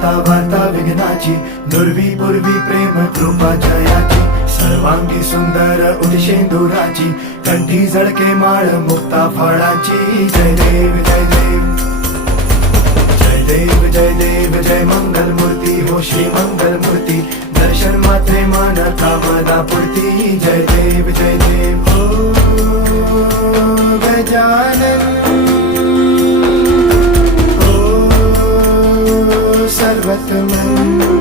दाता वार्ता विघ्नाची, नुरवी पूर्वी प्रेम कृपा जयाची, सर्वांगी सुंदर उदिशेंदुराची, कंठी झळके माळ मुक्ता फळाची. जय देव जय देव जय देव जय देव जय मंगल मूर्ती हो श्री मंगल मूर्ती, दर्शन मात्रे मान कामना पूर्ती. जय देव जय देव ओ गजानन ओ सर्वतमन.